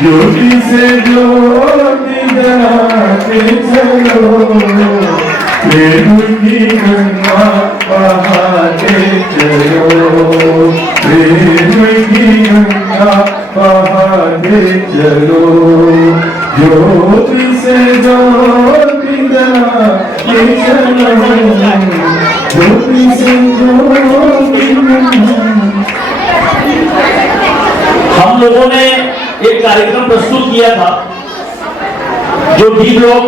ज्योति से ज्योति जलाते चलो, प्रेम की गंगा बहाते चलो, प्रेम की गंगा बहाते चलो, ज्योति से ज्योति जलाते चलो, ज्योति से ज्योति। हम लोगों ने एक कार्यक्रम प्रस्तुत किया था जो डी ब्लॉक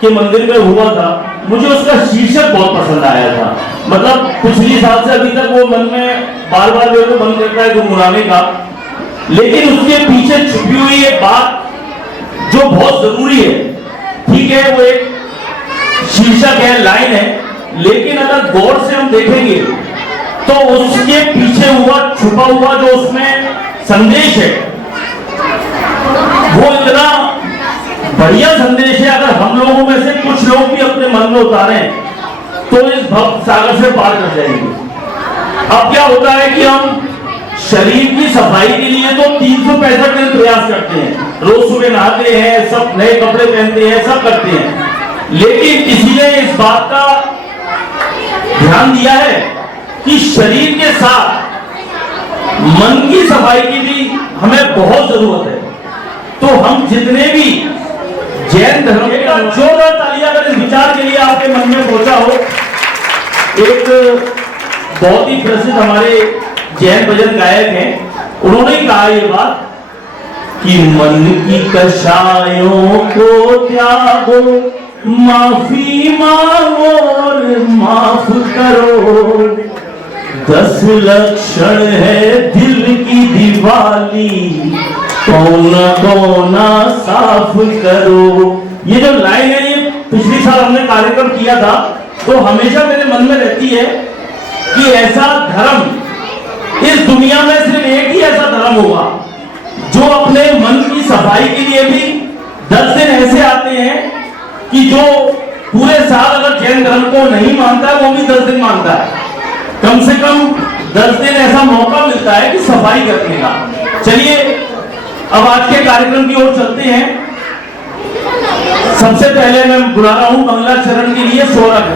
के मंदिर में हुआ था। मुझे उसका शीर्षक बहुत पसंद आया था। मतलब पिछली साल से अभी तक वो मन में बार बार मेरे को मन करता है गुनगुनाने का, लेकिन उसके पीछे छुपी हुई एक बात जो बहुत जरूरी है। ठीक है, वो एक शीर्षक है, लाइन है, लेकिन अगर गौर से हम देखेंगे तो उसके पीछे हुआ छुपा हुआ जो उसमें संदेश है वो इतना बढ़िया संदेश है। अगर हम लोगों में से कुछ लोग भी अपने मन में उतारें तो इस भव सागर से पार कर जाएंगे। अब क्या होता है कि हम शरीर की सफाई के लिए तो 365 दिन प्रयास करते हैं, रोज सुबह नहाते हैं, सब नए कपड़े पहनते हैं, सब करते हैं, लेकिन किसी ने इस बात का ध्यान दिया है कि शरीर के साथ मन की सफाई की भी हमें बहुत जरूरत है। तो हम जितने भी जैन धर्म का जोरदार तालियां अगर इस विचार के लिए आपके मन में पहुंचा हो। एक बहुत ही प्रसिद्ध हमारे जैन भजन गायक हैं, उन्होंने कहा ये बात कि मन की कषायों को त्यागो, माफी मांगो और माफ करो, 10 लक्षण है दिल की दिवाली, कोना कोना साफ करो। ये जो लाइन है ये पिछली साल हमने कार्यक्रम किया था, तो हमेशा मेरे मन में रहती है कि ऐसा धर्म इस दुनिया में सिर्फ एक ही ऐसा धर्म होगा जो अपने मन की सफाई के लिए भी 10 दिन ऐसे आते हैं कि जो पूरे साल अगर जैन धर्म को नहीं मानता है वो भी 10 दिन मानता है। कम से कम 10 दिन ऐसा मौका मिलता है कि सफाई करने का। चलिए अब आज के कार्यक्रम की ओर चलते हैं। सबसे पहले मैं बुला रहा हूं मंगलाचरण के लिए सौरभ।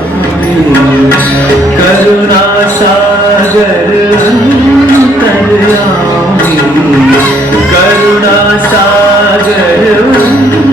करुणा सागर अंतर्यामी, करुणा सागर अंतर्यामी,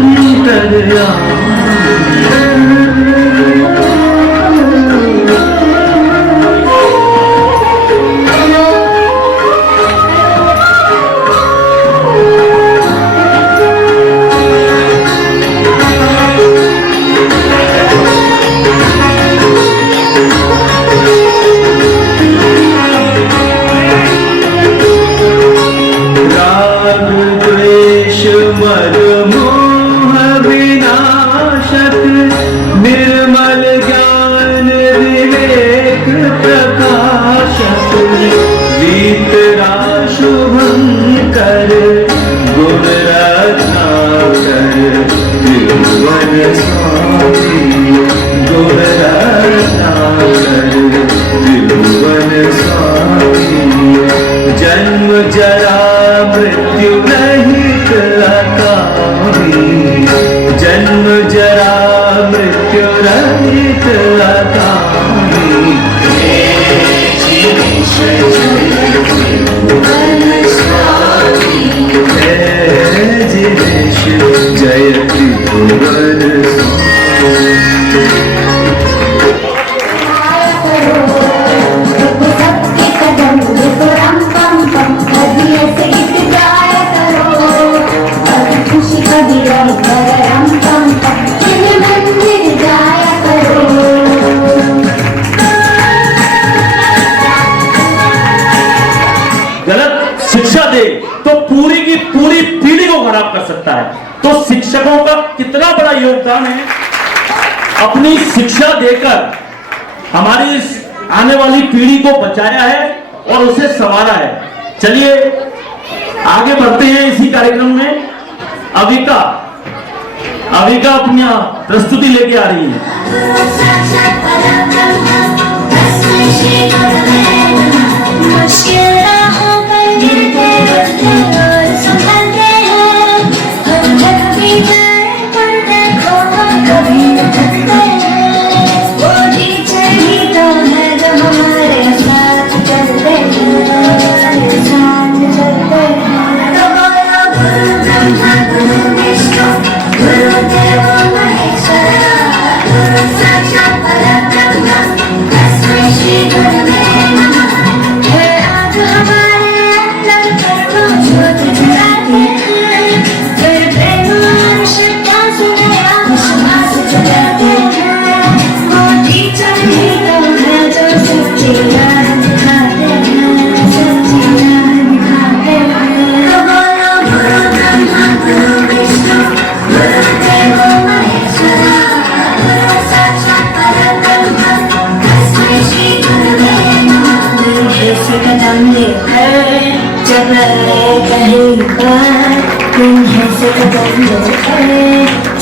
जन्म जरा मृत्यु रहित अकामी, जन्म जरा मृत्यु रहित अकामी, जयति भुवन कर सकता है। तो शिक्षकों का कितना बड़ा योगदान है अपनी शिक्षा देकर हमारी इस आने वाली पीढ़ी को बचाया है और उसे संवारा है। चलिए आगे बढ़ते हैं इसी कार्यक्रम में। अविका अपनी प्रस्तुति लेके आ रही है। मुश्किल राहों पर हैं और संभलते हैं। हम थक भी जाए पर देखो हम कभी न थकते हैं। वो टीचर ही तो है जो हमारे साथ चलते हैं, साथ चलते हैं। तो बोलो गुरु ब्रह्मा गुरु विष्णु गुरुदेवो महेश्वरा, गुरु साक्षात् परब्रह्म तस्मै श्री गुरवे नमः। है आज हमारे अंदर कर्म ज्योति जलाते हैं, फिर प्रेम और श्रद्धा से नया विश्वास जगाते हैं। वो टीचर ही तो है जो सच्ची राह दिखाते हैं, सच्ची राह दिखाते हैं। तो बोलो गुरु ब्रह्मा गुरु विष्णु गुरुदेवो महेश्वरा, गुरु साक्षात् परब्रह्म तस्मै श्री गुरवे नमः। धीरे से कदम लेकर जब आए कहीं पर, धीरे से कदम लेकर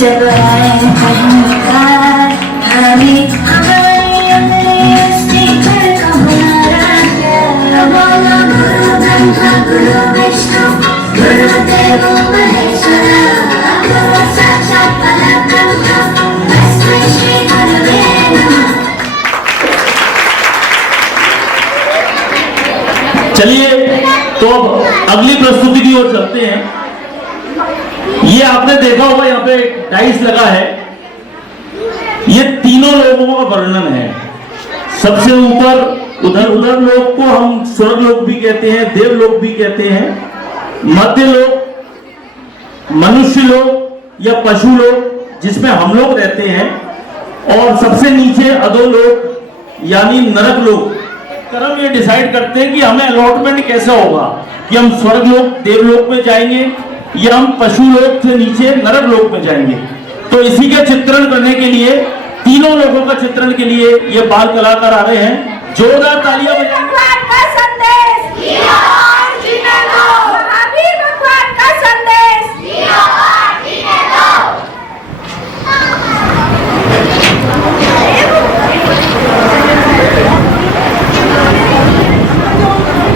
जब आए कहीं पर, हमें हमारी अंग्रेज टीचर का हमारा प्यार। बोलो गुरु ब्रह्मा गुरु विष्णु गुरुदेवो महेश्वरा, गुरु साक्षात् परब्रह्म तस्मै श्री गुरवे नमः। चलिए तो अब अगली प्रस्तुति की ओर चलते हैं। ये आपने देखा होगा, यहाँ पे टाइल्स लगा है। ये तीनों लोगों का वर्णन है। सबसे ऊपर उधर लोग को हम स्वर्ग लोग भी कहते हैं, देव लोग भी कहते हैं, मध्य लोग मनुष्य लोग या पशु लोग जिसमें हम लोग रहते हैं, और सबसे नीचे अधो लोग यानी नरक लोग। कर्म ये डिसाइड करते हैं कि हमें अलॉटमेंट कैसे होगा, कि हम स्वर्ग लोक देवलोक में जाएंगे या हम पशु लोक से नीचे नरक लोक में जाएंगे। तो इसी के चित्रण करने के लिए, तीनों लोगों का चित्रण के लिए ये बाल कलाकार आ रहे हैं। जोरदार तालियां बजाएंगे। भगवान का संदेश जियो और जीने दो। महावीर भगवान का संदेश जियो और जीने दो।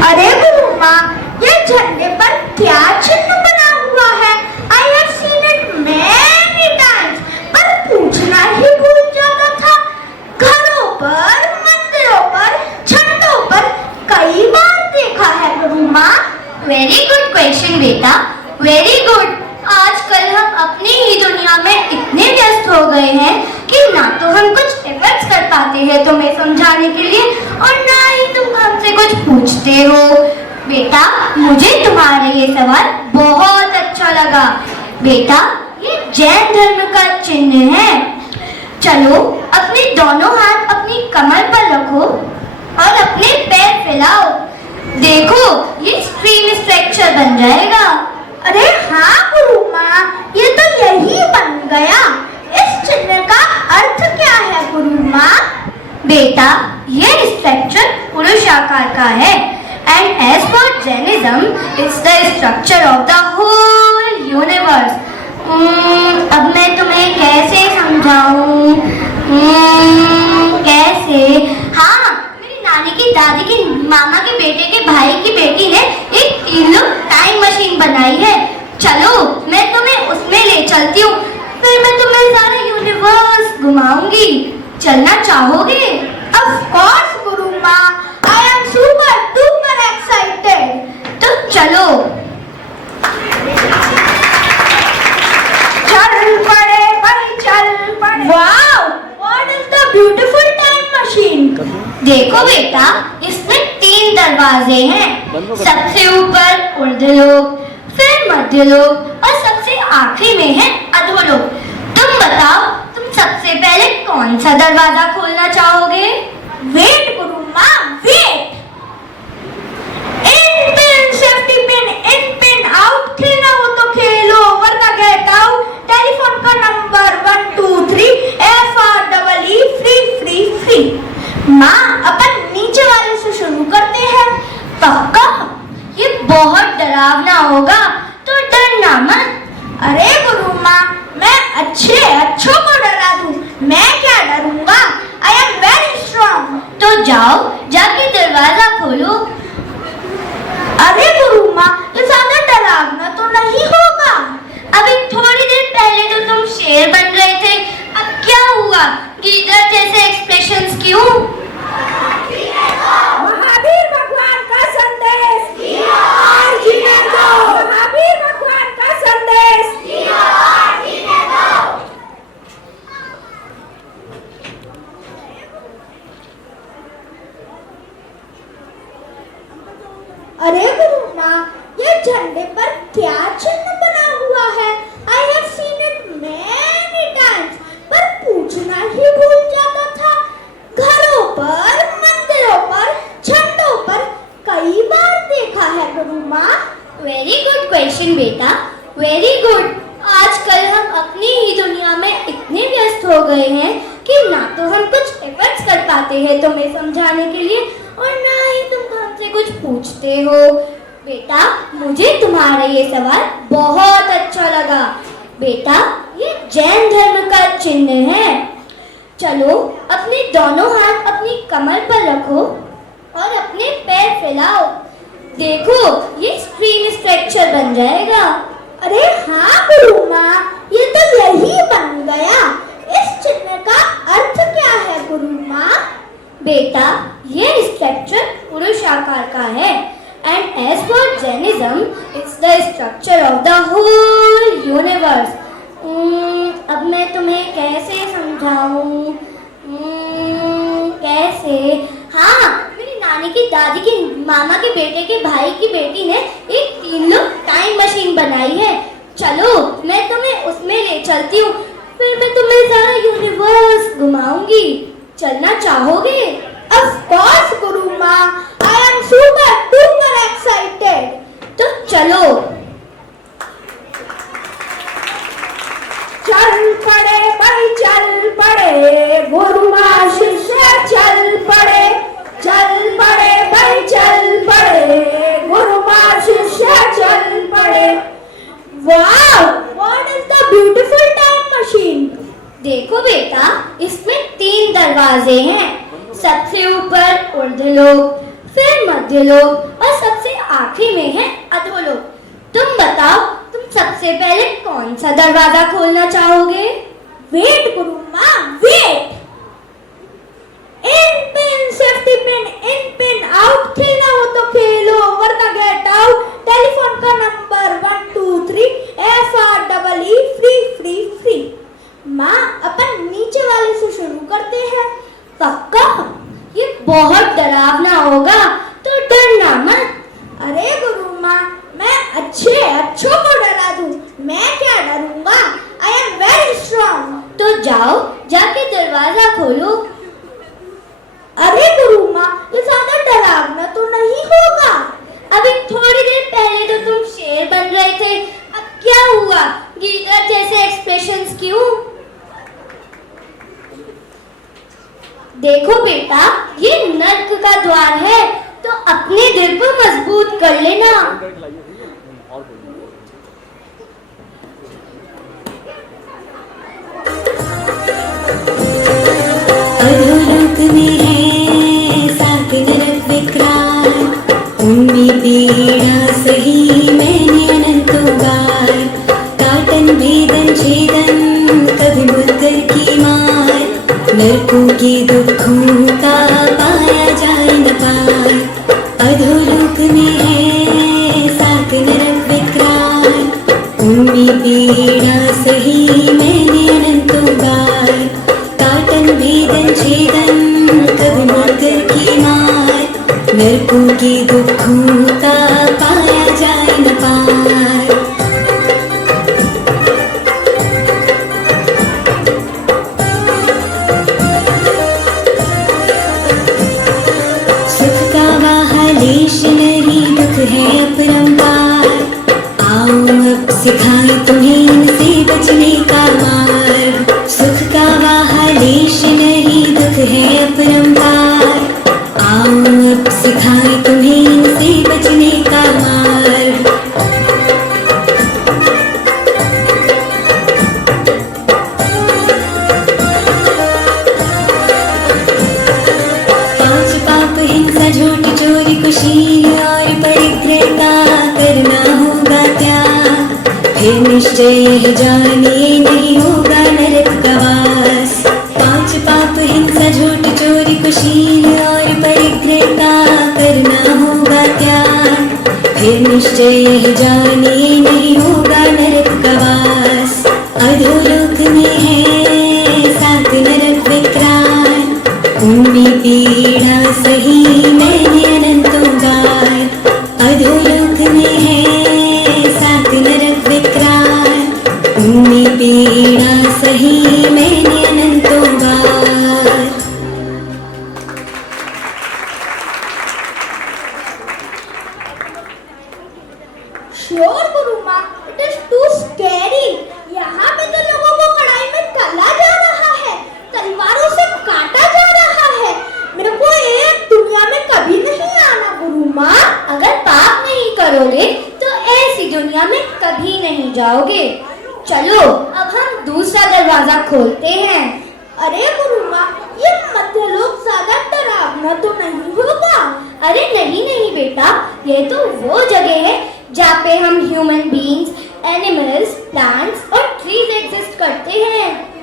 अरे गुरु माँ, ये झंडे पर क्या चिन्ह बना हुआ है? I have seen it many times, पर पूछना ही भूल जाता था। घरों पर, मंदिरों पर, झंडों पर कई बार देखा है गुरु माँ। वेरी गुड क्वेश्चन बेटा, वेरी गुड। आजकल हम अपनी ही दुनिया में इतने व्यस्त हो गए हैं कि ना तो हम कुछ एफर्ट्स कर पाते हैं तुम्हें समझाने के लिए, और ना ही तुम हमसे कुछ पूछते हो। बेटा, मुझे तुम्हारे ये सवाल बहुत अच्छा लगा। बेटा, ये जैन धर्म का चिन्ह है। चलो अपने दोनों हाथ अपनी कमर पर रखो और अपने पैर फैलाओ। देखो, ये स्ट्रीम स्ट्रक्चर बन जाएगा। अरे हाँ गुरु माँ, ये तो यही बन गया। इस चिन्ह का अर्थ क्या है गुरु माँ? बेटा, ये स्ट्रक्चर पुरुष आकार का है, and as for Jainism, it's the structure of the whole universe. अब मैं तुम्हें कैसे समझाऊं? कैसे? हाँ, मेरी नानी की दादी की मामा के बेटे के भाई की बेटी ने एक 3 लोग टाइम मशीन बनाई है। चलो मैं तुम्हें उसमें ले चलती हूँ, फिर मैं तुम्हें सारा यूनिवर्स घुमाऊंगी। चलना चाहोगे? Of course गुरु माँ, I am super duper excited. तो चलो। चल पड़े भाई, चल पड़े। Wow, what is the beautiful time machine? देखो बेटा, इसमें 3 दरवाजे हैं। सबसे ऊपर ऊर्ध्वलोक, फिर मध्यलोक और सबसे आखिरी में है अधोलोक। तुम बताओ, तुम सबसे पहले कौन सा दरवाजा खोलना चाहोगे? वेट गुरु माँ, वेट। इन पिन, सेफ्टी पिन, इन पिन, आउट। खेलना हो तो खेलो, वरना गेट आउट। टेलीफोन का number 123 FREE, free free free. माँ, अपन नीचे वाले से शुरू करते हैं। पक्का? ये बहुत डरावना होगा, तो डरना मत। अरे गुरु माँ, मैं अच्छों को डरा दूं, मैं क्या डरूंगा? I am very strong. तो जाओ, जाके दरवाजा शेर बन रहे थे, अब क्या हुआ? गीदड़ जैसे एक्सप्रेशंस क्यों? महावीर भगवान का संदेश और जीने दो। महावीर भगवान का संदेश और जीने दो। अरे गुरु माँ, ये झंडे पर क्या चिन्ह बना हुआ है? I have seen it many times, पर पूछना ही भूल जाता था। घरों पर, मंदिरों पर, झंडों पर कई बार देखा है गुरु माँ। वेरी गुड क्वेश्चन बेटा, वेरी गुड। आजकल हम अपनी ही दुनिया में इतने व्यस्त हो गए हैं कि ना तो हम कुछ एफर्ट्स कर पाते हैं तुम्हें समझाने के लिए और ना ही तुम हमसे कुछ पूछते हो। बेटा, मुझे तुम्हारा ये सवाल बहुत अच्छा लगा। बेटा, ये जैन धर्म का चिन्ह है। चलो, अपने दोनों हाथ अपनी कमर पर रखो और अपने पैर फैलाओ। देखो, ये स्क्रीन स्ट्रेचर बन जाएगा। अरे हाँ गुरु माँ, ये तो यही बन गया। इस चिन्ह का अर्थ क्या है गुरु माँ? बेटा, ये स्ट्रक्चर पुरुष आकार का है and as for Jainism, it's the structure of the whole universe. अब मैं तुम्हें कैसे समझाऊं? कैसे? हाँ, मेरी नानी की दादी की मामा के बेटे के भाई की बेटी ने एक 3 लोग टाइम मशीन बनाई है। चलो, मैं तुम्हें उसमें ले चलती हूँ, फिर मैं तुम्हें सारा यूनिवर्स घुमाऊंगी। चलना चाहोगे? Of course गुरु माँ, I am super duper excited. तो चलो। चल पड़े भाई चल पड़े, गुरु माँ शिष्य चल पड़े। चल पड़े भाई चल पड़े, गुरु माँ शिष्य चल पड़े। Wow, what is the beautiful time machine? देखो बेटा, इसमें 3 दरवाजे हैं। सबसे ऊपर ऊर्ध्वलोक, फिर मध्यलोक और सबसे आखिरी में है अधोलोक। तुम बताओ, तुम सबसे पहले कौन सा दरवाजा खोलना चाहोगे? वेट गुरु माँ, वेट। इन पिन, सेफ्टी पिन, इन पिन, आउट। खेलना हो तो खेलो वरना गेट आउट। टेलीफोन का number 123 FREE free free free. माँ, अपन नीचे वाले से शुरू करते हैं। पक्का? ये बहुत डरावना होगा, तो डरना मत। अरे गुरु माँ, मैं अच्छों को डरा दूं, मैं क्या डरूंगा? I am very strong. तो जाओ, जाके दरवाजा खोलो। अरे गुरु माँ, ये ज्यादा डरावना तो नहीं होगा? अभी थोड़ी देर पहले तो तुम शेर बन रहे थे, अब क्या हुआ? गीदड़ जैसे एक्सप्रेशंस क्यों? देखो बेटा, ये नर्क का द्वार है, तो अपने दिल को मजबूत कर लेना। अधोलोक में है सात नरक विकराल, उनमें पीड़ा सही मैंने अनंतों बार। काटन भेदन छेदन कभी मुद्दर की मार, नरकों के दुखों का पाया जाए न पार। अधोलोक में है सात नरक विकराल, उनमें पीड़ा सही मैंने अनंतों बार। काटन भेदन छेदन कभी मुद्दर की मार, नरकों के दुखों का पाया जाए न पार। सुख का वाहलेश नहीं, दुख है अपरंपार। आओ अब सिखाए तुम्हें इनसे बचने का मार्ग। सुख का वाहलेश नहीं, दुख है अपरंपार। आओ अब सिखाए तुम्हें इनसे बचने का मार्ग। पांच पाप हिंसा झूठ चोरी कुशील और परिग्रहता करना होगा त्याग। फिर निश्चय यह जानिए नहीं होगा निश्चय यह जानिए नहीं होगा नरक का वास। अधोलोक में है 7 नरक विकराल, उनमें पीड़ा सही मैंने अनंतों बार। अधोलोक में है 7 नरक विकराल, उनमें पीड़ा सही मैंने अनंतों बार। श्योर गुरु माँ, इट इज टू स्कैरी। यहाँ पे तो लोगों को कढ़ाई में तला जा रहा है, तलवारों से काटा जा रहा है। मेरे को एक दुनिया में कभी नहीं आना गुरु माँ। अगर पाप नहीं करोगे तो ऐसी दुनिया में कभी नहीं जाओगे। चलो अब हम दूसरा दरवाजा खोलते हैं। अरे गुरु माँ, ये मध्यलोक ज्यादा डरावना तो नहीं होगा? अरे नहीं बेटा, ये तो वो जगह है जहाँ पे हम ह्यूमन बीइंग्स, एनिमल्स, प्लांट्स और ट्रीज एग्जिस्ट करते हैं।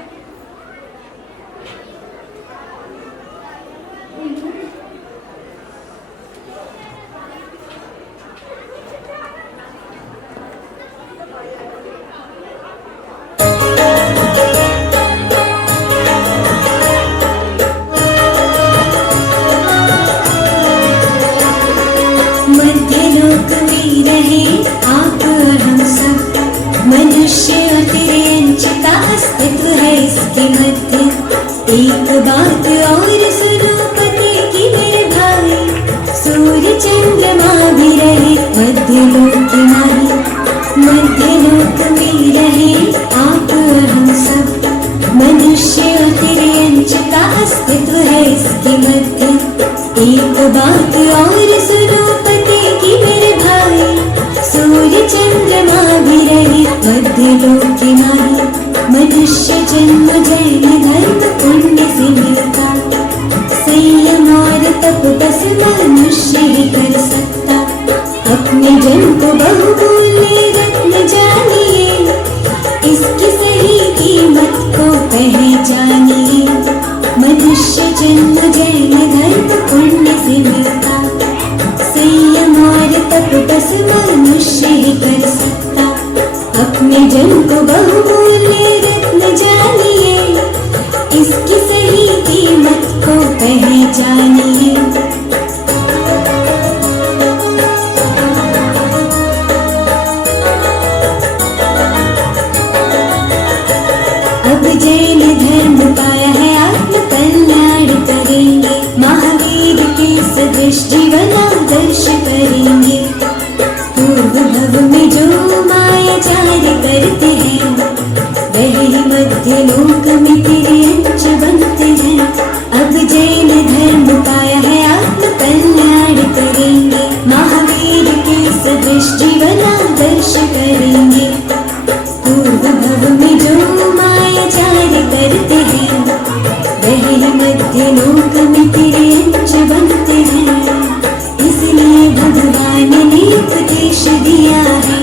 मध्यलोक में रहे आप और हम सब, मनुष्य और तेरे अंश का अस्तित्व है इसके मध्य। एक बात और सुनो पते की मेरे भाई, सूर्य चंद्रमा भी रहे मध्यलोक में। मध्यलोक में रहे आप और हम सब, मनुष्य और तेरे अंश का अस्तित्व है इसके मध्य। एक बात और सुनो पते की मेरे भाई, सूर्य चंद्रमा भी रहे मध्यलोक में। मनुष्य जन्म जैन धर्म पुण्य से मिलता, संयम और तप बस मनुष्य ही कर सकता। अपने जन्म को बहुमूल्य रत्न जानिए, इसकी सही कीमत को पहचानिए। मनुष्य जन्म जैन धर्म पुण्य से मिलता, संयम और तप बस मनुष्य ही कर सकता। अपने जन्म को बहुमूल्य रत्न जानिए, इसकी सही कीमत को पहचानिए। अब जैन धर्म पाया है आत्म कल्याण करेंगे, महावीर के सदृश जीवन आदर्श करेंगे। पूर्व भव में जो मायाचार्य करते हैं, वही मध्य लोक में तेरे अंश बनते हैं। अब जैन धर्म पाया है आत्म कल्याण करेंगे, महावीर के सदृश जीवन आदर्श करेंगे। पूर्व भव में जो मायाचार्य करते हैं, वही मध्य लोक में तेरे अंश बनते हैं। इसलिए भगवान ने उपदेश दिया है,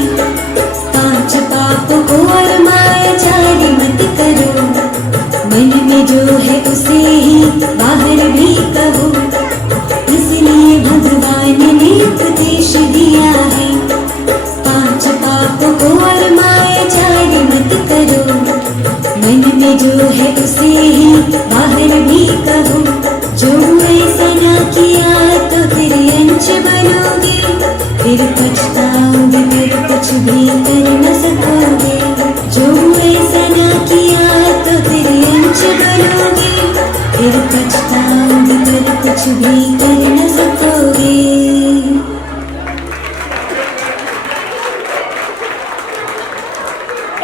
5 पाप को और मायाचार्य मत करो। मन में जो है उसे ही बाहर भी कहो। इसलिए भगवान ने उपदेश दिया है, 5 पाप को और मायाचार्य मत करो। मन में जो है उसे ही बाहर भी कहो। जो ऐसा ना किया तो तेरे अंश बनोगे, फिर पछताओगे, फिर कुछ भी कर न सकोगे। जो ऐसा ना किया तो तेरे अंश बनोगे, फिर पछताओगे, फिर कुछ भी कर न सकोगे।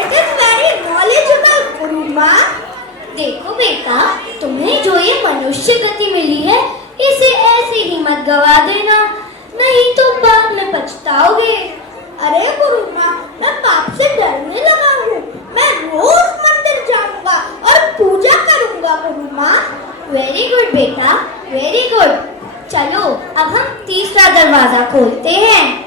इट इज वेरी नॉलेजेबल गुरु माँ। देखो बेटा, तुम्हें जो ये मनुष्य गति मिली है, इसे ऐसे ही मत गवा देना, नहीं तो बाद में पछताओगे। अरे गुरु माँ, मैं पाप से डरने लगा हूँ। मैं रोज मंदिर जाऊंगा और पूजा करूंगा गुरु माँ। वेरी गुड बेटा, वेरी गुड। चलो अब हम तीसरा दरवाजा खोलते हैं।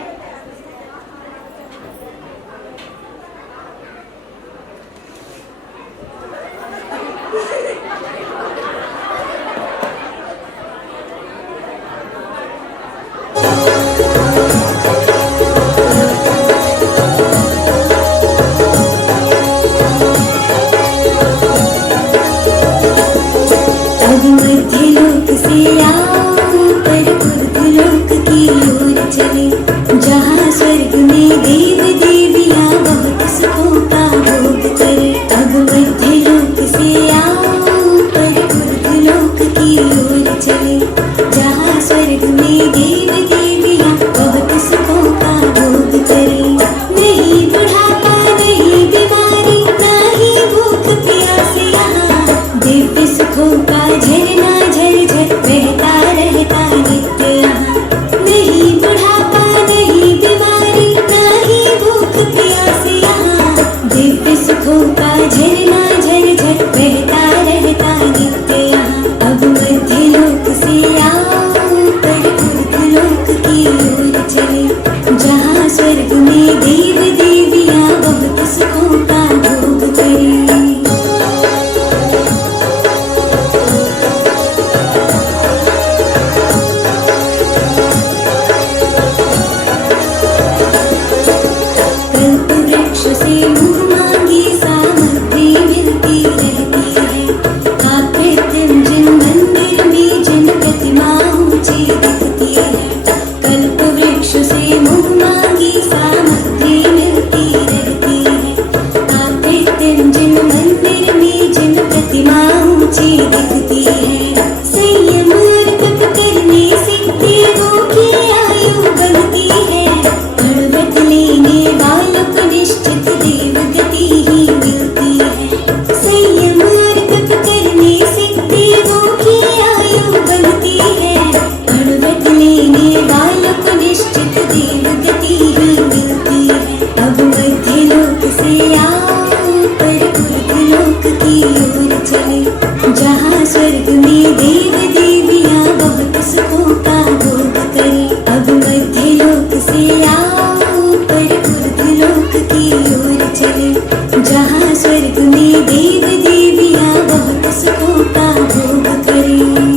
देव देवियां बहुत सुखों का भोग करें।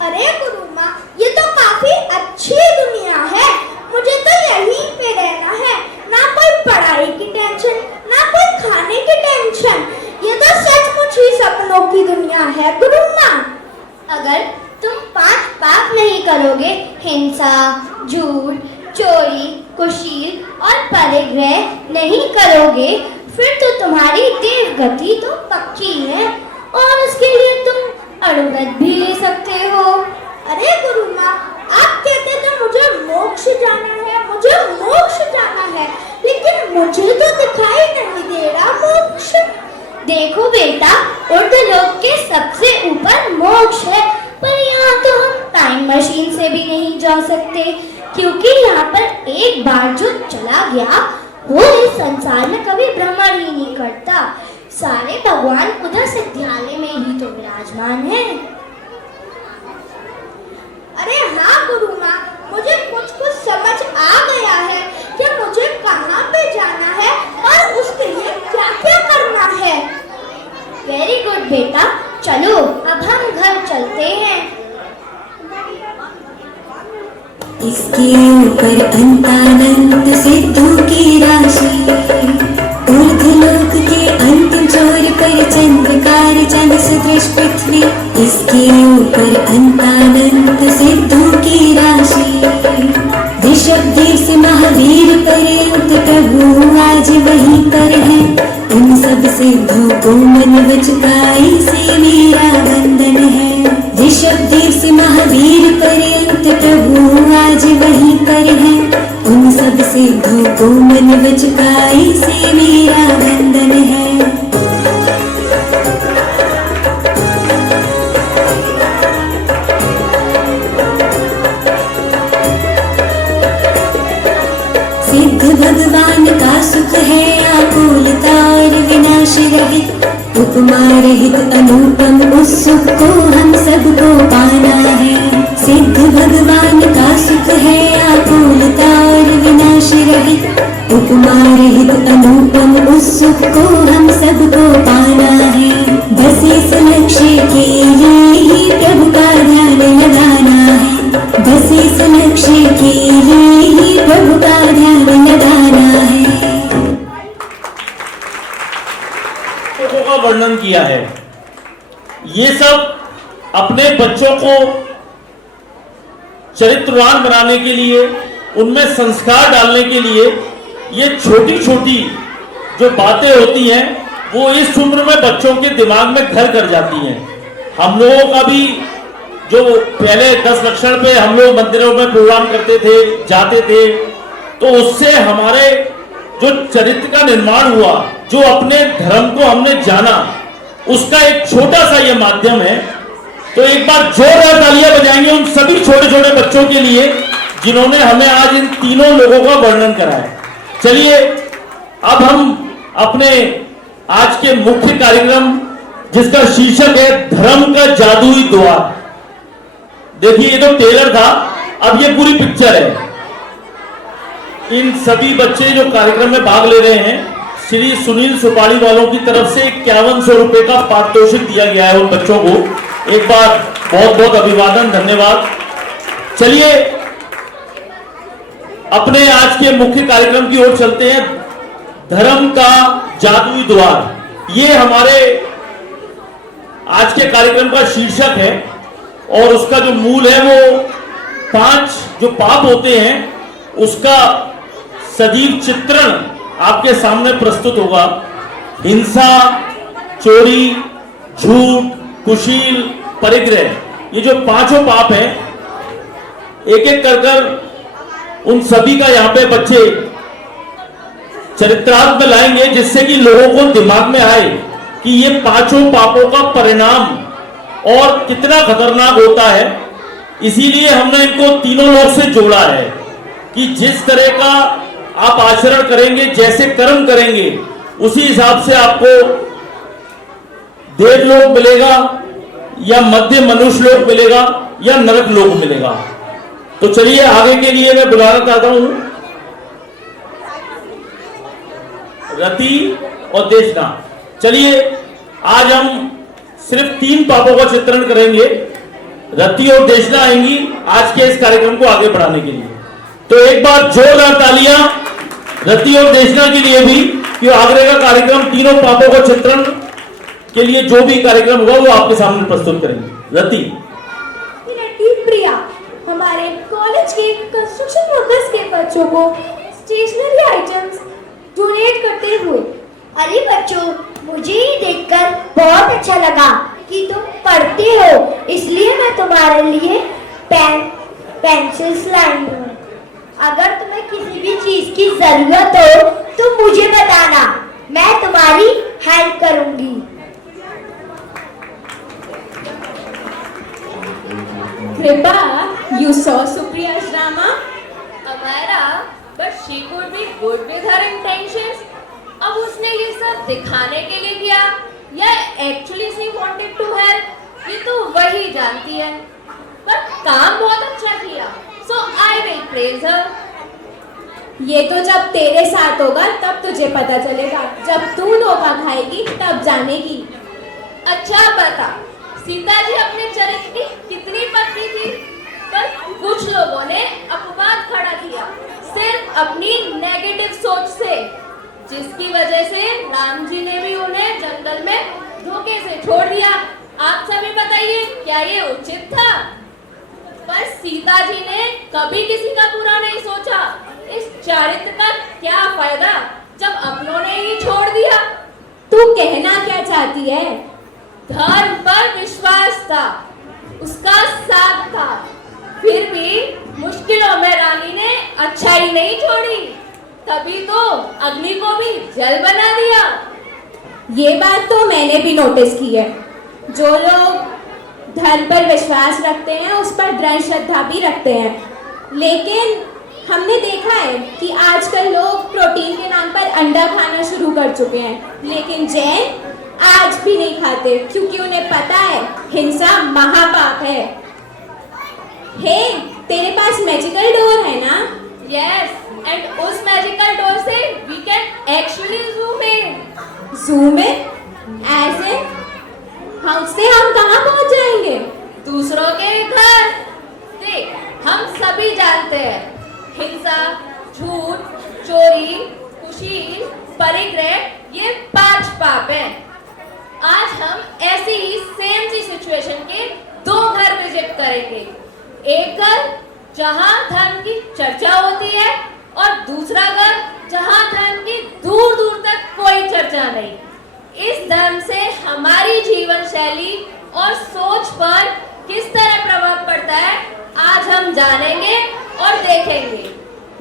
अरे गुरु माँ, ये तो काफी अच्छी दुनिया है। मुझे तो यहीं पे रहना है। ना कोई पढ़ाई की टेंशन, ना कोई खाने की टेंशन। ये तो सचमुच ही सपनों की दुनिया है गुरु माँ। अगर तुम 5 पाप नहीं करोगे, हिंसा, झूठ, चोरी, कुशील और परिग्रह नहीं करोगे, फिर तो तुम्हारी देव गति तो पक्की है और उसके लिए तुम अड़ुव्रत भी ले सकते हो। अरे गुरु माँ, आप कहते थे मुझे मोक्ष जाना है, मुझे मोक्ष जाना है, लेकिन मुझे तो दिखाई नहीं दे रहा मोक्ष। देखो बेटा, ऊर्ध्वलोक के सबसे ऊपर मोक्ष है, पर यहाँ तो हम टाइम मशीन से भी नहीं जा सकते, क्योंकि यहाँ पर एक बार जो चला गया वो इस संसार में कभी भ्रमण ही नहीं करता। सारे भगवान उधर सिद्धालय में ही तो विराजमान है। अरे हाँ गुरु माँ, मुझे कुछ समझ आ गया है कि मुझे कहाँ पे जाना है और उसके लिए क्या क्या करना है। वेरी गुड बेटा, चलो अब हम घर चलते हैं। इसके ऊपर अंतानंत सिद्धों की राशि, ऊर्ध्वलोक के अंतिम छोर पर चंद्रकार चंद्र सदृश पृथ्वी। इसके ऊपर अंतानंत सिद्धों की राशि, ऋषभदेव से महावीर पर्यंत प्रभु आज वहीं पर है। उन सब सिद्धों को मन वचकाई से मेरा वंदन है। ऋषभदेव से महावीर पर्यंत प्रभु आज वहीं पर है। उन सब सिद्धों को मन वचकाई से मेरा वंदन है। सिद्ध भगवान का सुख है आकुलता और विनाश रहित, उपमा रहित अनुपम उस सुख को हम सबको पाना है। सिद्ध भगवान का सुख है आकुलता और विनाश रहित, उपमा रहित अनुपम उस सुख को हम सबको पाना है। बस इस लक्ष्य के लिए ही प्रभु का ध्यान लगाना है। बस इस लक्ष्य के लिए ही प्रभु का ध्यान लगाना है। का वर्णन किया है। ये सब अपने बच्चों को चरित्रवान बनाने के लिए, उनमें संस्कार डालने के लिए ये छोटी छोटी जो बातें होती हैं वो इस उम्र में बच्चों के दिमाग में घर कर जाती हैं। हम लोगों का भी जो पहले 10 लक्षण पे हम लोग मंदिरों में प्रोग्राम करते थे, जाते थे, तो उससे हमारे जो चरित्र का निर्माण हुआ, जो अपने धर्म को हमने जाना, उसका एक छोटा सा ये माध्यम है। तो एक बार जोरदार तालियां बजाएंगे उन सभी छोटे छोटे बच्चों के लिए जिन्होंने हमें आज इन तीनों लोगों का वर्णन कराया। चलिए अब हम अपने आज के मुख्य कार्यक्रम, जिसका शीर्षक है धर्म का जादुई द्वार। देखिए ये तो ट्रेलर था, अब ये पूरी पिक्चर है। इन सभी बच्चे जो कार्यक्रम में भाग ले रहे हैं, श्री सुनील सुपाड़ी वालों की तरफ से 5100 रुपए का पारितोषिक दिया गया है उन बच्चों को। एक बार बहुत बहुत अभिवादन, धन्यवाद। चलिए अपने आज के मुख्य कार्यक्रम की ओर चलते हैं। धर्म का जादुई द्वार, ये हमारे आज के कार्यक्रम का शीर्षक है और उसका जो मूल है वो 5 जो पाप होते हैं उसका सजीव चित्रण आपके सामने प्रस्तुत होगा। हिंसा, चोरी, झूठ, कुशील, परिग्रह, ये जो 5 पाप हैं, एक एक कर उन सभी का यहाँ पे बच्चे चरित्रार्थ में लाएंगे, जिससे कि लोगों को दिमाग में आए कि ये 5 पापों का परिणाम और कितना खतरनाक होता है। इसीलिए हमने इनको तीनों लोग से जोड़ा है कि जिस तरह का आप आचरण करेंगे, जैसे कर्म करेंगे, उसी हिसाब से आपको देवलोक मिलेगा या मध्य मनुष्य लोक मिलेगा या नरक लोक मिलेगा। तो चलिए आगे के लिए मैं बुलाना चाहता हूं रति और देशना। चलिए आज हम सिर्फ 3 पापों का चित्रण करेंगे। रति और देशना आएंगी आज के इस कार्यक्रम को आगे बढ़ाने के लिए। तो एक बार जोरदार तालियां रति और देशना के लिए भी, कि आगे का कार्यक्रम तीनों पापों का चित्रण के लिए जो भी कार्यक्रम होगा वो आपके सामने प्रस्तुत करेंगे। रति। प्रिया हमारे कॉलेज के कंस्ट्रक्शन वर्कर्स के बच्चों को स्टेशनरी आइटम्स डोनेट करते हुए। अरे बच्चों, मुझे ये देखकर बहुत अच्छा लगा कि तुम पढ़ते हो, इसलिए मैं तुम्हारे लिए पेंसिल्स लाई हूँ। अगर तुम्हें किसी भी चीज की जरूरत हो तो मुझे बताना, मैं तुम्हारी हेल्प करूंगी। Kripa, you saw Supriya's drama? Amara, but she could be good with her intentions. अब उसने ये सब दिखाने के लिए किया या actually she wanted to help, ये तो वही जानती है। पर काम बहुत अच्छा किया, so I will praise her. ये तो जब तेरे साथ होगा तब तुझे पता चलेगा, जब तू धोखा खाएगी तब जानेगी। अच्छा बता, सीता जी अपने चरित्र की कितनी पत्नी थी, पर कुछ लोगों ने अपवाद खड़ा किया सिर्फ अपनी नेगेटिव सोच से, जिसकी वजह से राम जी ने भी उन्हें जंगल में धोखे से छोड़ दिया। आप सभी बताइए, क्या ये उचित था? पर सीता जी ने कभी किसी का बुरा नहीं सोचा। इस चरित्र का क्या फायदा जब अपनों ने ही छोड़ दिया? तू कहना क्या चाहती है? धर्म पर विश्वास था, उसका साथ था, फिर भी मुश्किलों में रानी ने अच्छाई नहीं छोड़ी, तभी तो अग्नि को भी जल बना दिया। ये बात तो मैंने भी नोटिस की है। जो लोग धर्म पर विश्वास रखते हैं उस पर दृढ़ श्रद्धा भी रखते हैं, लेकिन हमने देखा है कि आजकल लोग प्रोटीन के नाम पर अंडा खाना शुरू कर चुके हैं, लेकिन जैन आज भी नहीं खाते क्योंकि उन्हें पता है हिंसा महापाप है। हे, तेरे पास मैजिकल डोर है ना? यस, एंड उस मैजिकल डोर से we can actually zoom in. Zoom in? ऐसे हमसे हम कहाँ पहुँच जाएंगे? दूसरों के घर। देख, हम सभी जानते हैं हिंसा, झूठ, चोरी, कुशील, परिग्रह ये 5 पाप हैं। आज हम ऐसी ही सेम सी सिचुएशन के 2 घर विजिट करेंगे। एक घर जहां धर्म की चर्चा होती है और दूसरा घर जहां धर्म की दूर दूर तक कोई चर्चा नहीं। इस धर्म से हमारी जीवन शैली और सोच पर किस तरह प्रभाव पड़ता है आज हम जानेंगे और देखेंगे।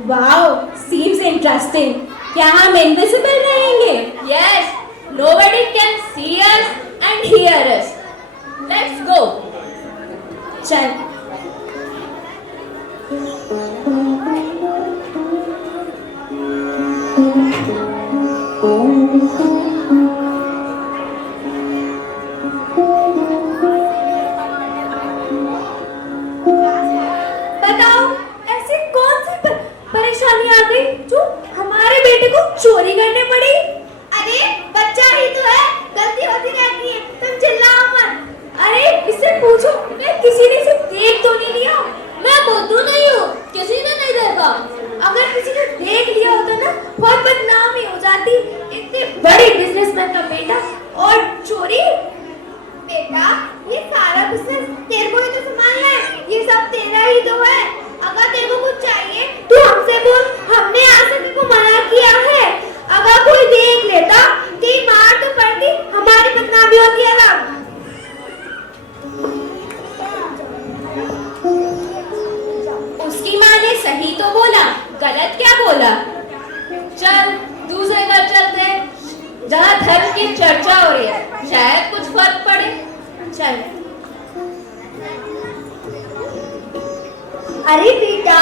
Wow, seems interesting. क्या हम इनविजिबल रहेंगे? Yes, nobody can see us and hear us. Let's go. चल। बताओ, ऐसी कौन सी परेशानी आ गई जो हमारे बेटे को चोरी करने पड़ी? अरे बच्चा ही तो है, गलती होती रहती है, तुम चिल्लाओ मत। अरे इससे पूछो, मैं किसी ने इसे देख तो नहीं लिया? मैं बुद्धू नहीं हूँ, किसी ने नहीं देखा। अगर किसी ने देख लिया होता ना, बहुत बदनामी हो जाती। इतने बड़े बिजनेसमैन का बेटा और चोरी। बेटा, ये सारा बिजनेस तेरे को ही तो संभालना है, ये सब तेरा ही तो है। अगर तेरे को कुछ चाहिए तू हमसे बोल, हमने आज तक को मना किया है। अगर कोई देख लेता तेरी मार तो पड़ती, हमारी बदनामी होती है ना। उसकी माँ ने सही तो बोला, गलत क्या बोला? चल दूसरे घर चलते हैं जहाँ धर्म की चर्चा हो रही है, शायद कुछ फर्क पड़े। चल। अरे बेटा,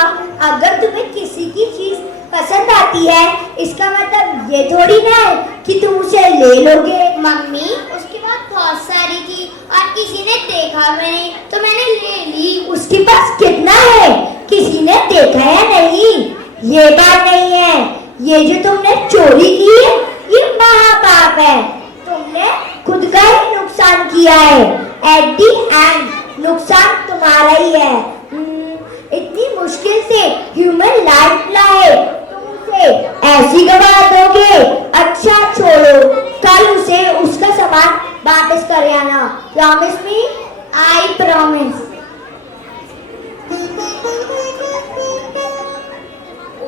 अगर तुम्हें किसी की चीज पसंद आती है, इसका मतलब ये थोड़ी ना है कि तुम उसे ले लोगे। मम्मी, उसके पास बहुत सारी थी और किसी ने देखा मैंने तो मैंने ले ली। उसके पास कितना है, किसी ने देखा है नहीं, ये बात नहीं है। ये जो तुमने चोरी की है ये महापाप है। तुमने खुद का ही नुकसान किया है। एट दी एंड नुकसान तुम्हारा ही है। इतनी मुश्किल से ह्यूमन लाइफ लाए, तुम उसे ऐसी गवा दोगे? अच्छा छोड़ो, कल उसे उसका सामान वापस कर आना। Promise me? I promise.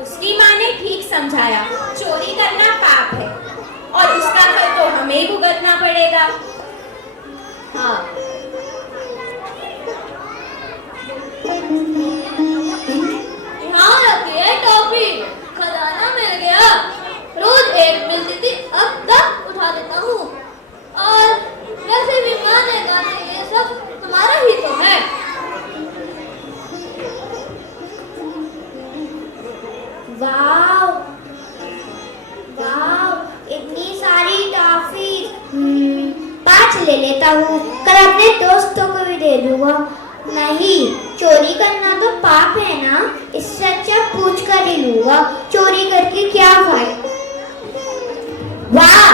उसकी माँ ने ठीक समझाया, चोरी करना पाप है और उसका फल तो हमें ही भुगतना पड़ेगा। हाँ। यहाँ रखी है टॉफी, खजाना मिल गया। रोज एक मिलती थी, अब 10 उठा देता हूँ। और वैसे भी गाने गाने ये सब तुम्हारा ही तो है। वाव वाव, इतनी सारी टॉफी। 5 ले लेता हूँ, कल अपने दोस्तों को भी दे दूंगा। नहीं, चोरी करना तो पाप है ना, इससे अच्छा पूछ कर ही लूंगा। चोरी करके क्या फायदा। वाह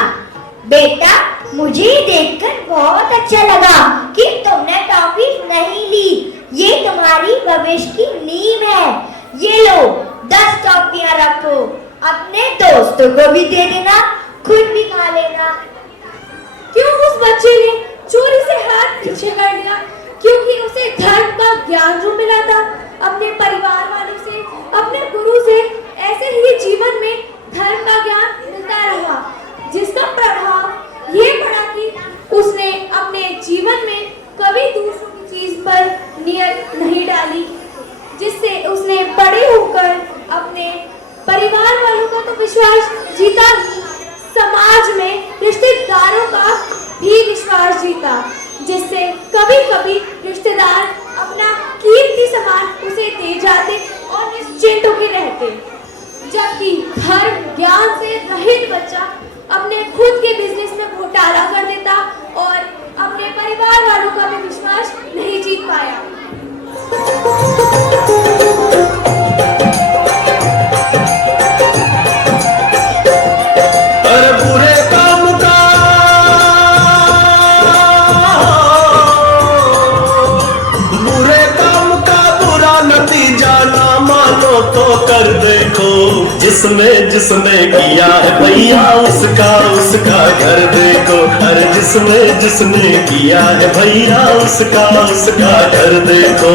बेटा, मुझे देखकर बहुत अच्छा लगा कि तुमने टॉफी नहीं ली। ये तुम्हारी भविष्य की नींव है। ये लो 10 टॉफियां रखो, अपने दोस्तों को भी दे देना, खुद भी खा लेना। क्यों उस बच्चे ने चोरी से हाथ पीछे कर लिया? क्योंकि उसे धर्म का ज्ञान जो मिला था अपने परिवार वालों से, अपने गुरु से। ऐसे ही जीवन में धर्म का ज्ञान मिलता रहा, जिसका प्रभाव ये पड़ा कि उसने अपने जीवन में कभी दूसरों की चीज पर नियत नहीं डाली, जिससे उसने बड़े होकर अपने परिवार वालों का तो विश्वास जीता, समाज में रिश्तेदारों का भी विश्वास जीता, जिससे कभी कभी रिश्तेदार अपना कीमती सामान उसे दे जाते और निश्चिंत होकर रहते, जबकि धर्म ज्ञान से रहित बच्चा अपने खुद के बिजनेस में घोटाला कर देता और अपने परिवार वालों का भी विश्वास नहीं जीत पाया। अरे बुरे काम का बुरा नतीजा ना मानो तो कर देखो। जिसने किया है भैया उसका घर देखो। अरे जिसने किया है भैया उसका घर देखो।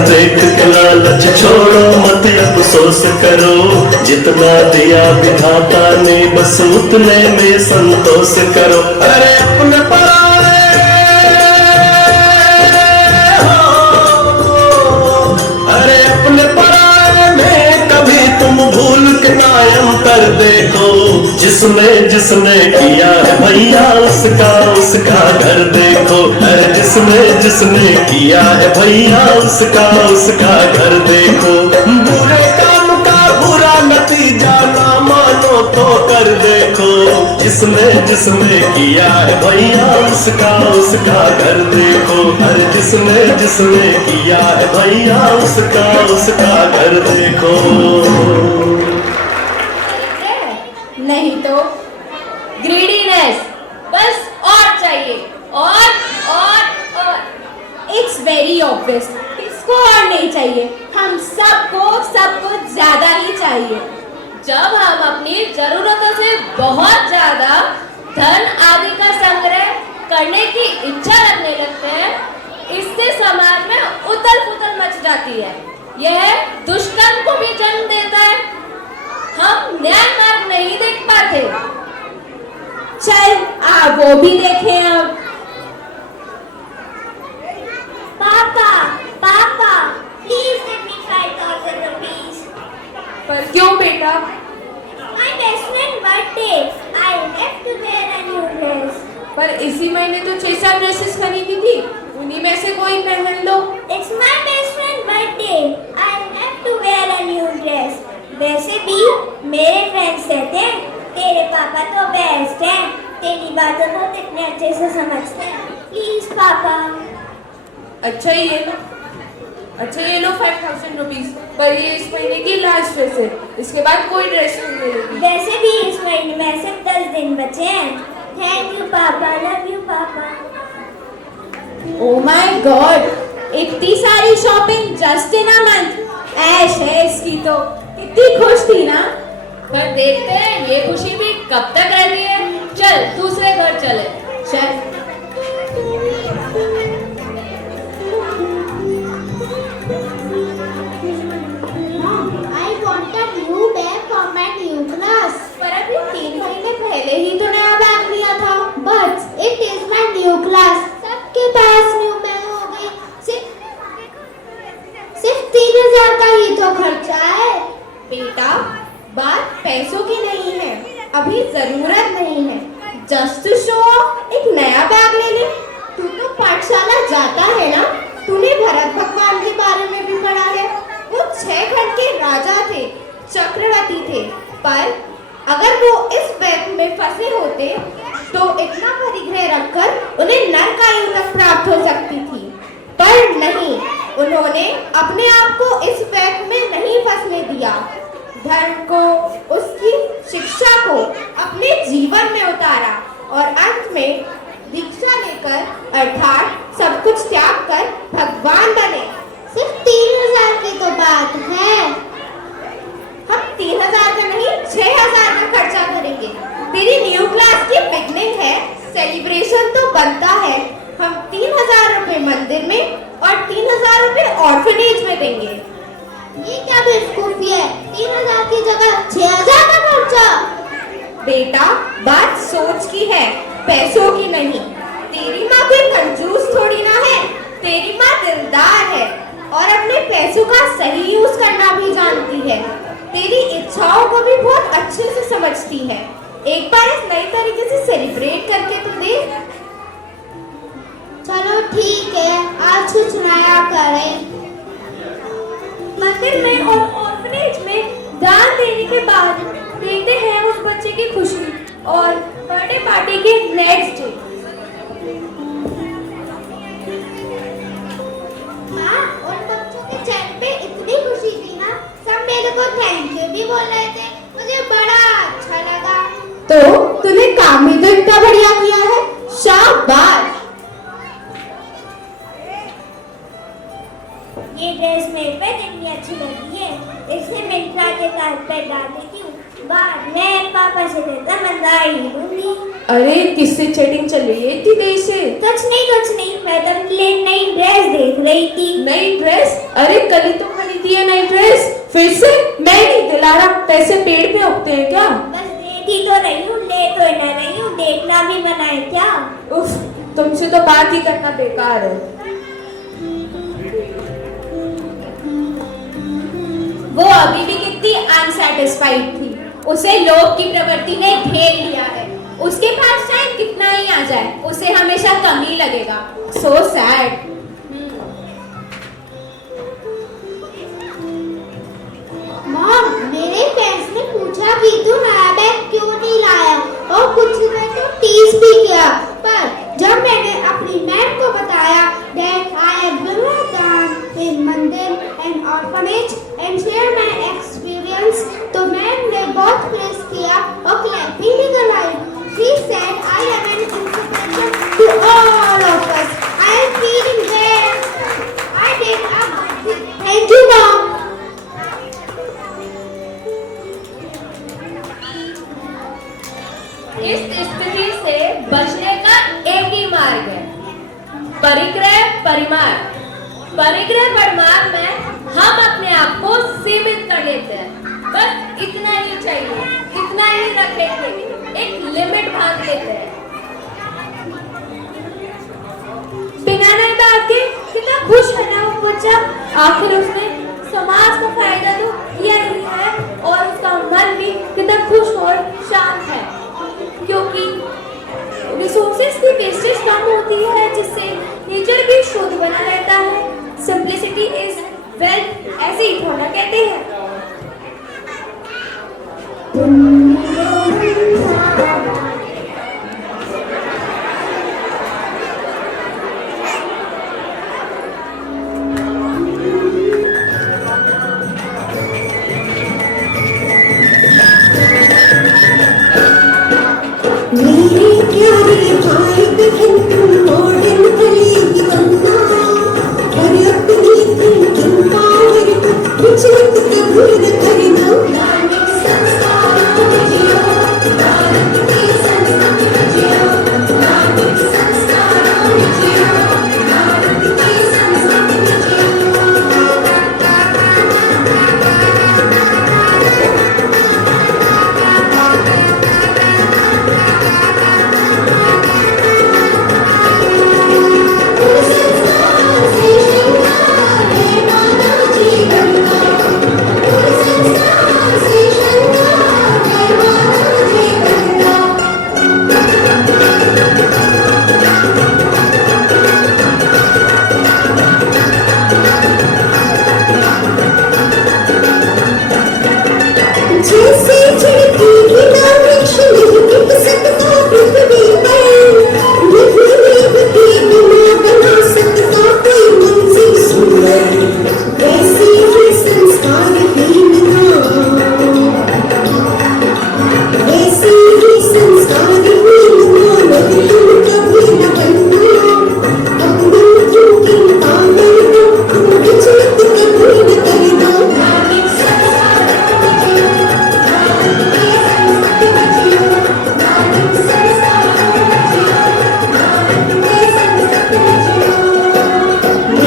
देख के लालच छोड़ो, मत अफसोस करो। जितना दिया विधाता ने बस उतने में संतोष करो। अरे अपने पराए अरे अपने पराए में कभी तुम भूल के कायम कर देखो। जिसने किया है भैया उसका घर देखो। अरे जिसने किया है भैया उसका घर देखो। बुरे काम का बुरा नतीजा ना मानो तो कर देखो। जिसने किया है भैया उसका घर देखो। अरे जिसने किया है भैया उसका घर देखो। नहीं तो ग्रीडीनेस, बस और चाहिए और। इट्स वेरी ऑब्वियस, किसको और नहीं चाहिए? हम सबको ज्यादा ही चाहिए। जब हम अपनी जरूरतों से बहुत ज्यादा धन आदि का संग्रह करने की इच्छा रखने लगते हैं, इससे समाज में उथल पुथल मच जाती है। यह दुष्कर्म को भी जन्म देता है। हम न्याय मार्ग नहीं देख पाते। चल आप वो भी देखें अब। पापा, please give me 5,000 rupees. पर क्यों बेटा? My best friend birthday. I have to wear a new dress. पर इसी महीने तो 6-7 ड्रेसेस खरीदी थी, उन्हीं में से कोई पहन लो। It's my best वैसे भी मेरे फ्रेंड्स कहते हैं तेरे पापा तो बेस्ट हैं, तेरी बातों को कितने अच्छे से समझते हैं। प्लीज पापा। अच्छा ये लो 5000 रुपीज, पर ये इस महीने की लास्ट ड्रेस है, इसके बाद कोई ड्रेस नहीं मिलेगी। वैसे भी इस महीने में सिर्फ 10 दिन बचे हैं। थैंक यू पापा, लव यू पापा। ओह माय गॉड, इतनी सारी shopping just in a month. ऐश है इसकी तो, कितनी खुश थी ना। पर देखते हैं ये खुशी भी कब तक रहती है। चल दूसरे घर चले। चल। I want a new bag for my new class. पर अभी 3 महीने पहले ही तो नया बैग लिया था। But it is my new class. सबके पास न्यू बैग हो गई। सिर्फ 3000 का ही तो खर्चा है। बेटा, बात पैसों की नहीं है, अभी जरूरत नहीं है। जस्ट टू शो ऑफ एक नया बैग ले ले। तू तो पाठशाला जाता है ना, तूने भरत भगवान के बारे में भी पढ़ा है। वो 6 खंड के राजा थे, चक्रवर्ती थे, पर अगर वो इस बैग में फंसे होते तो इतना परिग्रह रखकर उन्हें नरक आयु तक प्राप्त हो सकती थी। पर नहीं, उन्होंने अपने आप को इस बैग में नहीं फंसने दिया। धर्म को, उसकी शिक्षा को अपने जीवन में उतारा और अंत में दीक्षा लेकर अर्थात सब कुछ त्याग कर भगवान बने। सिर्फ 3000 की तो बात है। हम 3000 का नहीं 6000 का खर्चा करेंगे। तेरी न्यू क्लास की पिकनिक है, सेलिब्रेशन तो बनता है। हम 3000 रुपए मंदिर में और 3000 रुपए ऑर्फनेज में देंगे। ये क्या बेवकूफी है? 3000 की जगह 6000 का खर्चा। बेटा, बात सोच की है, पैसों की नहीं। तेरी माँ कोई कंजूस थोड़ी ना है। तेरी माँ दिलदार है और अपने पैसों का सही यूज करना भी जानती है। तेरी इच्छाओं को भी बहुत अच्छे से समझती है। एक बार इस नई तरीके से सेलिब्रेट करके तो देख। चलो ठीक है, आज कुछ नया करें। मंदिर में और ऑर्फनेज में दान देने के बाद देखते हैं उस बच्चे की खुशी और बर्थडे पार्टी के नेक्स्ट डे। माँ, उन बच्चों के चैन पे इतनी खुशी थी ना, सब मेरे को थैंक यू भी बोल रहे थे। मुझे बड़ा अच्छा लगा। तो तूने काम भी तो इतना बढ़िया किया है, शाबाश। ये ड्रेस मेरे पे कितनी अच्छी लगी है। इसे मिंत्रा के कारपेट डाल देती हूँ, बाद में पापा से देता मंदाई दूंगी। अरे किससे चैटिंग चल रही है इतनी देर से? कुछ नहीं, मैं तो नई ड्रेस देख रही थी। नई ड्रेस? अरे कल ही तो खरीदी है नई ड्रेस, फिर से? मैं नहीं दिला रहा, पैसे पेड़ पे उगते हैं क्या? बस देती तो रही हूँ, ले तो ना रही हूँ, देखना भी मना है क्या? उफ, तुमसे तो बात ही करना बेकार है। वो अभी भी कितनी अनसेटिस्फाइड थी। उसे लोभ की प्रवृत्ति ने घेर लिया है। उसके पास चाहे कितना ही आ जाए, उसे हमेशा कम ही लगेगा। So sad. मॉम, मेरे फ्रेंड्स ने पूछा भी तू नया बैग क्यों नहीं लाया और कुछ ने तो टीज भी किया, पर जब मैंने अपनी मैम को बताया that I have given dawn in मंदिर and orphanage and share my experience, तो मैम ने बहुत प्रेस किया और क्लैपिंग भी करवाई। She said I am an inspiration to all of us. I am feeling great. I did a good thing. Thank you, mom. इस स्थिति से बचने का एक ही मार्ग है, परिग्रह परिमाण। परिग्रह परिमाण में हम अपने आप को सीमित कर लेते हैं। बस इतना ही चाहिए, इतना ही रखेंगे, एक लिमिट बांध लेते हैं। बिना नहीं बात के कितना खुश है ना वो बच्चा। आखिर उसने समाज को फायदा तो किया ही है और उसका मन भी कितना खुश और शांत है, क्योंकि रिसोर्सेज की वेस्टेज कम होती है, जिससे नेचर भी शुद्ध बना रहता है। सिंप्लिसिटी इज वेल्थ, ऐसे ही थोड़ा कहते हैं।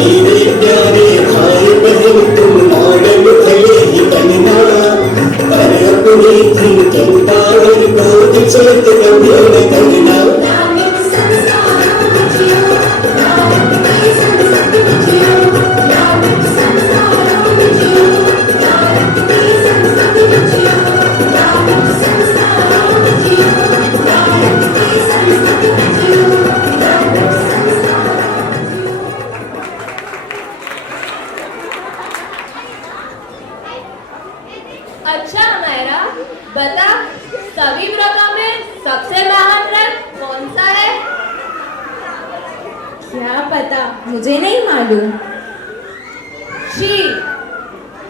मेरे प्यारे भाई बहन तुम मॉडल भले ही बनना, पर अपनी थिंकिंग पावर को विचलित कभी न करना। अच्छा मेरा बता, सभी व्रतों में सबसे महान व्रत कौन सा है? क्या पता, मुझे नहीं मालूम। शील।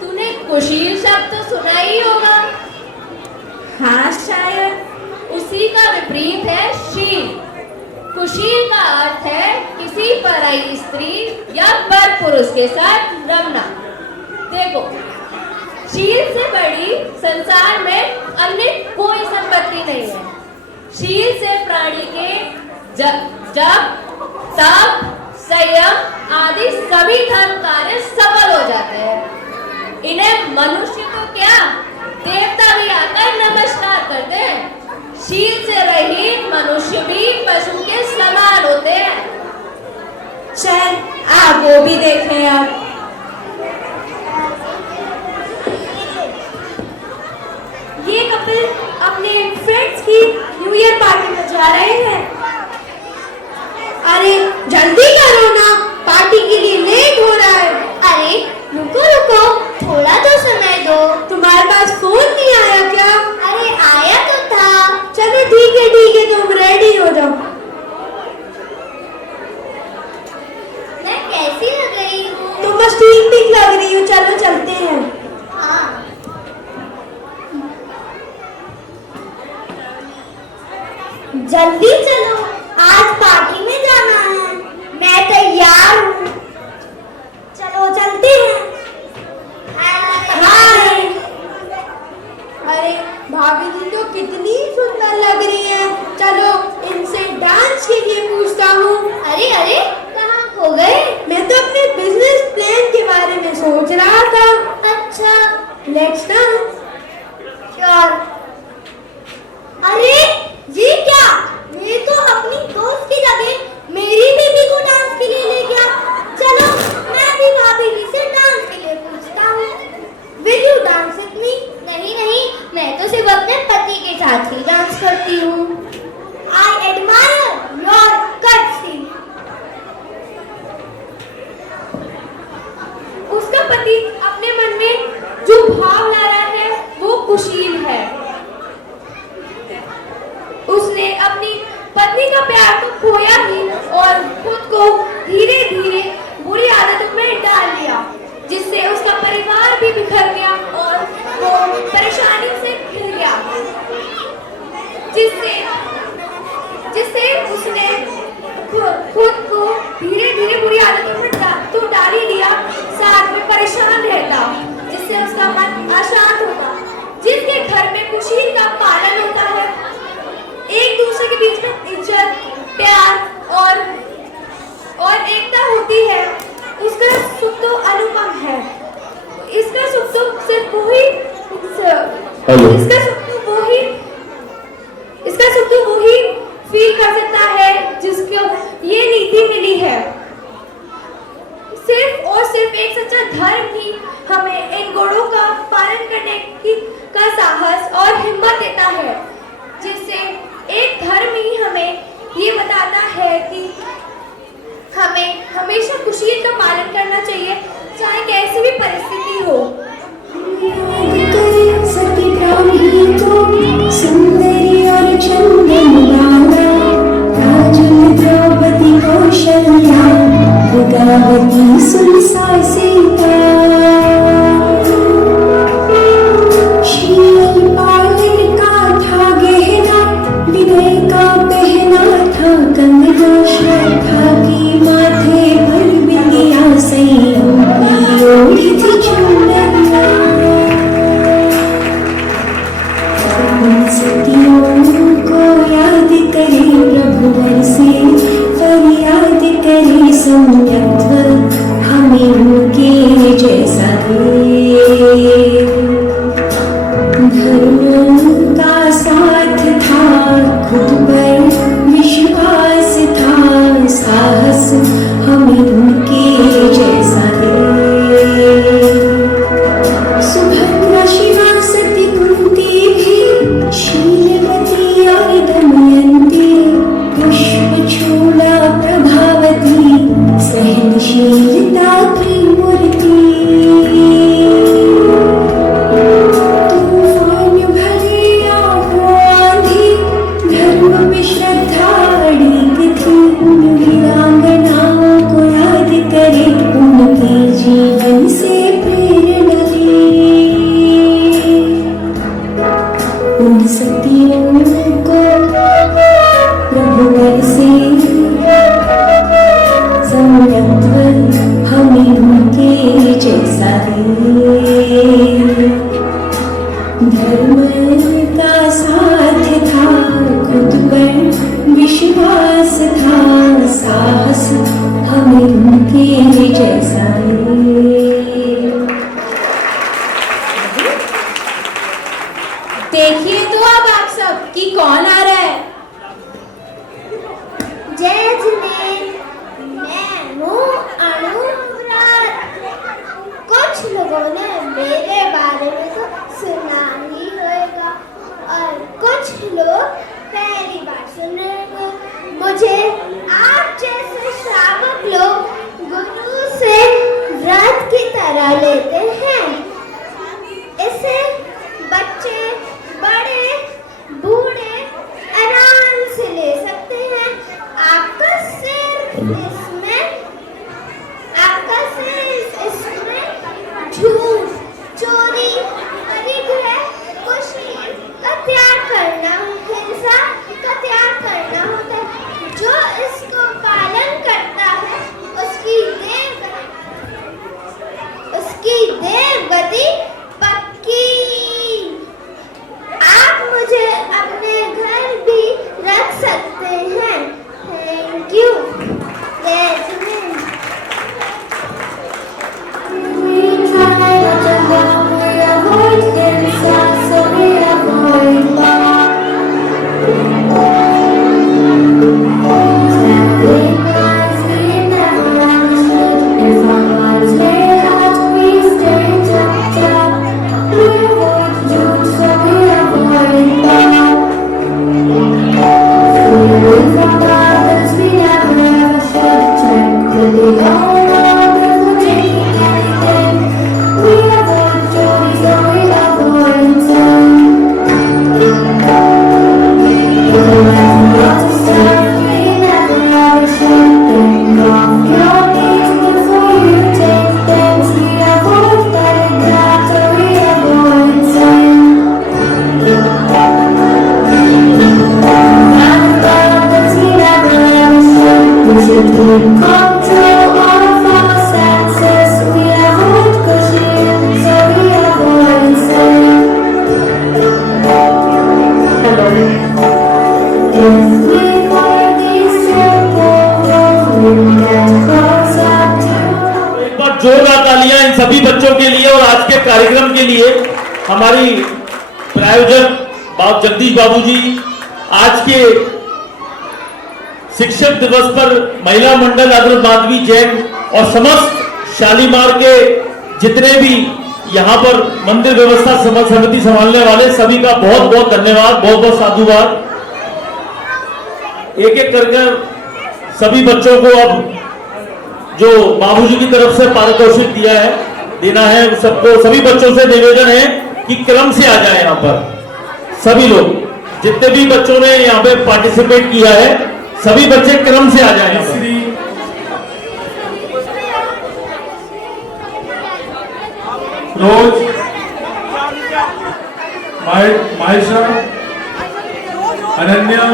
तूने कुशील शब्द तो सुना ही होगा। हाँ शायद। उसी का विपरीत है शील। कुशील का अर्थ है किसी पराई स्त्री या पर पुरुष के साथ रमना। देखो, शील से बड़ी संसार में अन्य कोई संपत्ति नहीं है। शील से प्राणी के जप, तप, संयम आदि सभी धर्म कार्य सफल हो जाते हैं। इन्हें मनुष्य तो क्या, देवता भी आकर नमस्कार करते हैं। शील से रहित मनुष्य भी पशु के समान होते हैं। चल आप वो भी देखें। अब ये कपल अपने फ्रेंड्स की न्यू ईयर पार्टी में जा रहे हैं। अरे जल्दी करो ना, पार्टी के लिए लेट हो रहा है। अरे रुको रुको, थोड़ा तो समय दो। तुम्हारे पास फोन नहीं आया क्या? अरे आया तो था। चलो ठीक है, तुम रेडी हो जाओ। मैं कैसी लग रही हूँ? तुम बस ठीक ठीक लग रही हो। चलो चलते हैं। हाँ। जल्दी चलो, आज पार्टी में जाना है। मैं तैयार हूँ। चलो चलते हैं। हाय। अरे भाभी जी तो कितनी सुंदर लग रही है। चलो इनसे डांस के लिए पूछता हूँ। अरे अरे, कहाँ खो गए? मैं तो अपने बिजनेस प्लान के बारे में सोच रहा था। अच्छा, लेट्स डांस। श्योर। अरे ये क्या? ये तो अपनी दोस्त की जगह मेरी बीबी को डांस के लिए ले गया। चलो मैं भी भाभी जी से डांस के लिए पूछता हूँ। Will you dance with me? नहीं नहीं, मैं तो सिर्फ अपने पति के साथ ही डांस करती हूँ। I admire your courtesy. उसका पति अपने मन में जो भाव ला रहा है वो कुशील है। उसने अपनी पत्नी का प्यार तो खोया ही और खुद को धीरे धीरे बुरी आदतों में डाल लिया, जिससे उसका परिवार भी बिखर गया और वो परेशानी से घिर गया, जिससे उसने खुद को धीरे धीरे बुरी आदतों में तो डाल ही लिया, साथ में परेशान रहता, जिससे उसका मन अशांत होता। जिसके घर में कुशील का पालन होता है, एक दूसरे के बीच में इज्जत, प्यार और एकता होती है, उसका सुख तो अनुपम है। इसका सुख तो सिर्फ वही फील कर सकता है जिसको ये नीति मिली है। सिर्फ और सिर्फ एक सच्चा धर्म ही हमें इन गुणों का पालन करने का साहस और हिम्मत देता है, जिससे एक धर्म ही हमें ये बताता है कि हमें हमेशा कुशील का पालन करना चाहिए, चाहे कैसी भी परिस्थिति हो। सुंदरी और चंदन बाला, राजन द्रौपदी कौशल्या, भुगावती सुरसा सीता, शील पालन का था गहना, विनय का पहना था कंगना, श्रद्धा की माथे पर बिंदिया संयोगी ओढ़ी थी चुनरिया। सतियों को याद करे रघुवर से, फरियाद करे सम्यक वीरता की मूर्ति तूफान भरी आंधी धर्म में श्रद्धा अड़िग थी वीरांगनाओं को याद करे उनके जीवन से प्रेरणा ली उन सतियों को प्रभु से संयत्व हमें उनके जैसा दे धर्म का साथ था खुद पर विश्वास था साहस हमें उनके जैसा दे। देखिए तो अब आप सब कि कौन आ रहा है। जय जिनेन्द्र, मैं हूँ अनुराग। कुछ लोगों ने मेरे बारे में तो सुना ही होगा और कुछ लोग पहली बार सुन रहे होंगे। मुझे आप जैसे श्रावक लोग गुरु से व्रत की तरह लेते हैं। इसे बच्चे, बड़े, बूढ़े आराम से ले सकते हैं। आपका सिर्फ इसमें झूठ, चोरी, परिग्रह, कुशील का त्याग करना, हिंसा का त्याग करना होता है। जो इसको पालन करता है उसकी देव गति पक्की। आप मुझे अपने घर भी रख सकते हैं। Thank you. जय Jinendra. We try not to harm, we avoid insult, so we avoid love. Standing lies we never understood. If our lives lay out, we stay tucked up. We avoid truth, so we avoid love. Feeling from others we never ever should. Tranquilly all others will take anything. We avoid joy, so we avoid sin. Lots of stuff we never ever should. Think of your needs before you take things. We avoid letting down, so we avoid sin. We should keep control of our senses. We avoid cushion, so we avoid sin. If we find these simple rules, we get closer to. एक बार जोरदार तालियां इन सभी बच्चों के लिए और आज के कार्यक्रम के लिए। हमारी प्रायोजक जगदीश बाबू जी आज के शिक्षक दिवस पर महिला मंडल अग्र माधवी जैन और समस्त शालीमार के जितने भी यहाँ पर मंदिर व्यवस्था समिति संभालने वाले सभी का बहुत बहुत धन्यवाद, बहुत बहुत साधुवाद। एक एक करके सभी बच्चों को अब जो बाबूजी की तरफ से पारितोषिक देना है सबको, सभी बच्चों से निवेदन है कि क्रम से आ जाए। यहाँ पर सभी लोग जितने भी बच्चों ने यहाँ पे पार्टिसिपेट किया है सभी बच्चे क्रम से आ जाए। रोज, मायशा, अनन्या,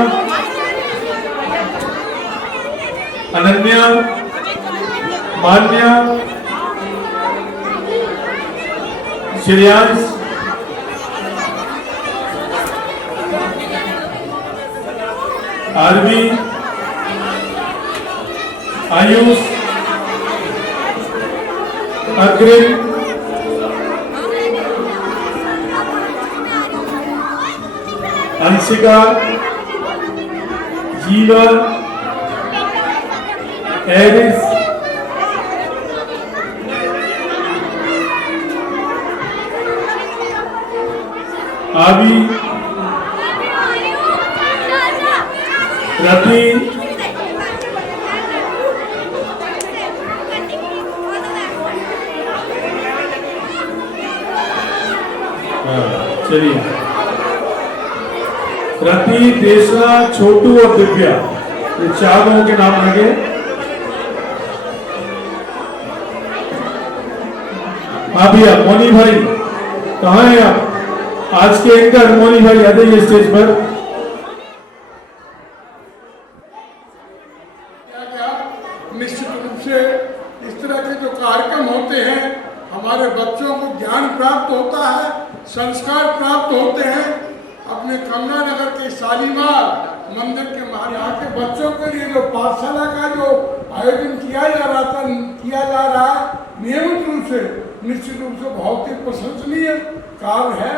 मान्या, श्रेयांश, आरवी, आयुष, अग्रिम, अंशिका, जीवन, एरिस, आबी, रफी, चलिए, रति, देशना, छोटू और दिव्या, ये 4 लोगों के नाम लगे। हाँ भैया, मोनी भाई कहाँ हैं आप? आज के एंकर मोनी भाई आ जाइए स्टेज पर। निश्चित रूप से इस तरह के जो कार्यक्रम होते हैं, हमारे बच्चों को ज्ञान प्राप्त होता है, संस्कार प्राप्त होते हैं। अपने गंगानगर के शालीमार मंदिर के यहाँ के बच्चों के लिए जो पाठशाला का जो आयोजन किया जा रहा है नियमित रूप से, निश्चित रूप से बहुत ही प्रशंसनीय कार्य है।